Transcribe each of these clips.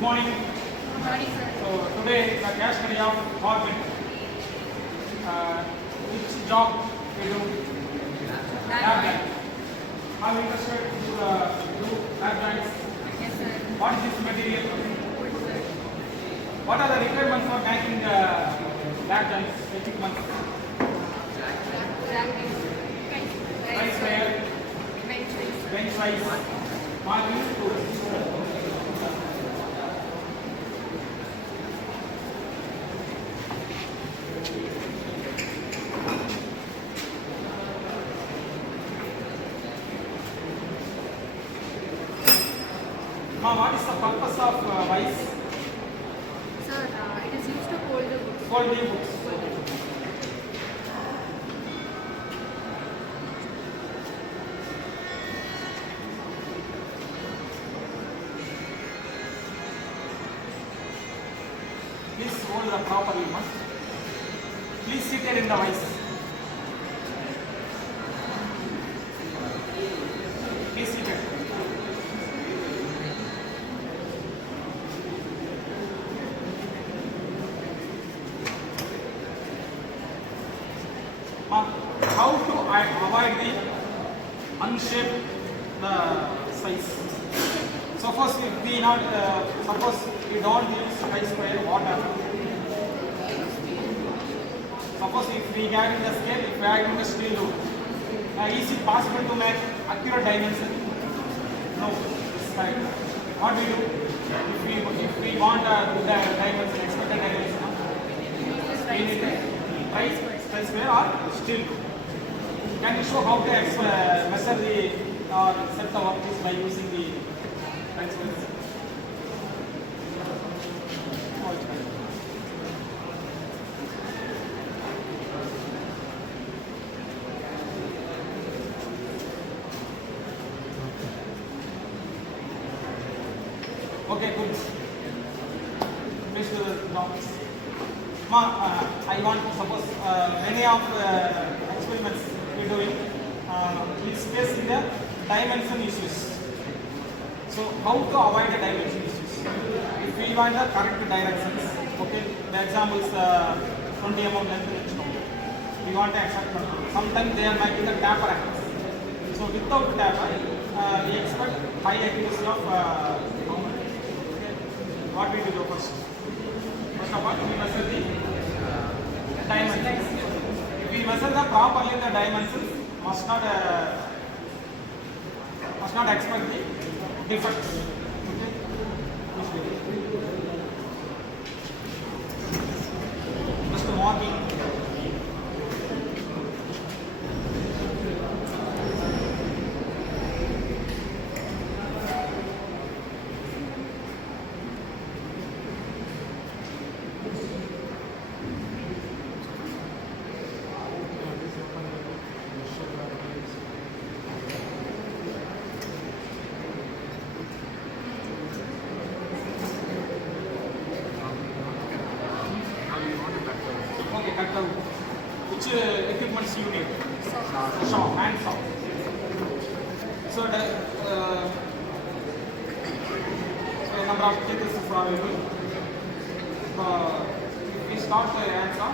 Good morning. Good morning, sir. So today the cash study of carpentry. Which job we do? Lab joint. Are you interested to do lab joints? Yes, sir. What is this material? Wood, sir. What are the requirements for making lab joints equipment? Brackets. Price wire, bench size, marking tools. Now, what is the purpose of vice? Sir, it is used to hold the wood. Hold the books. Please hold the properly, must. Please sit here in the vice. Please sit here. How to avoid the unshaped size? Suppose if we not suppose we don't use high square water. Suppose if we get in the scale, if we are in the steel rule, is it possible to make accurate dimension? No, it's right. What we do? If we want the dimension, expected dimension, we need price square or steel rule. Can you show how to measure the or set the workpiece by using the price square? Okay, good. Please do the drawings. I want to suppose many of experiments we doing is facing the dimension issues. So how to avoid the dimension issues? If we want the correct directions, okay, the example is 20 mm length. We want to accept control. Sometimes they are making the taper angles. So without taper, we expect high accuracy of what we will do first? First of all, we measure the dimensions. If we measure the properly the dimensions, must not expect the defects. Just marking. Okay, cut down. Which equipments you need? Saw, hand saw. So the number of cases is available. If we start the hand saw,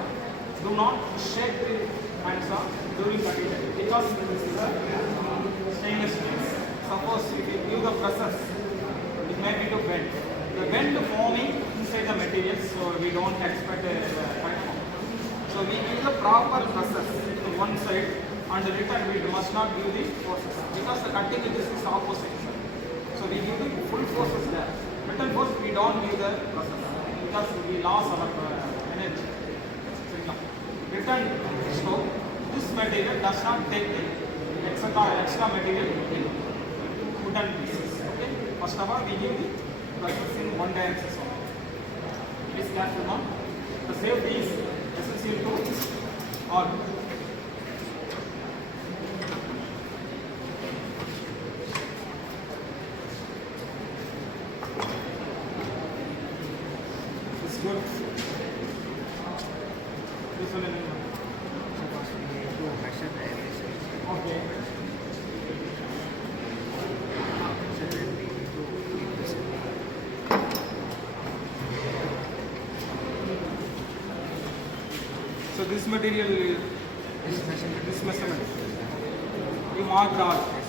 do not shake the hand saw during cutting because this is a stainless steel. Suppose if you give the presses, it may be to bend. The bend forming inside the material, so we don't expect a cut form. So we give the proper presses to one side and the return we must not give the forces because the cutting edges is opposite. So we give the full forces there. Return force we don't give the presses because we lost our energy. Return stroke, this material does not take the extra material in wooden pieces. Okay? First of all we give the presses in one direction. Please careful now. The safety is essential to all. It's good. This one is okay. So this material is This measurement. this measurement. You marked all.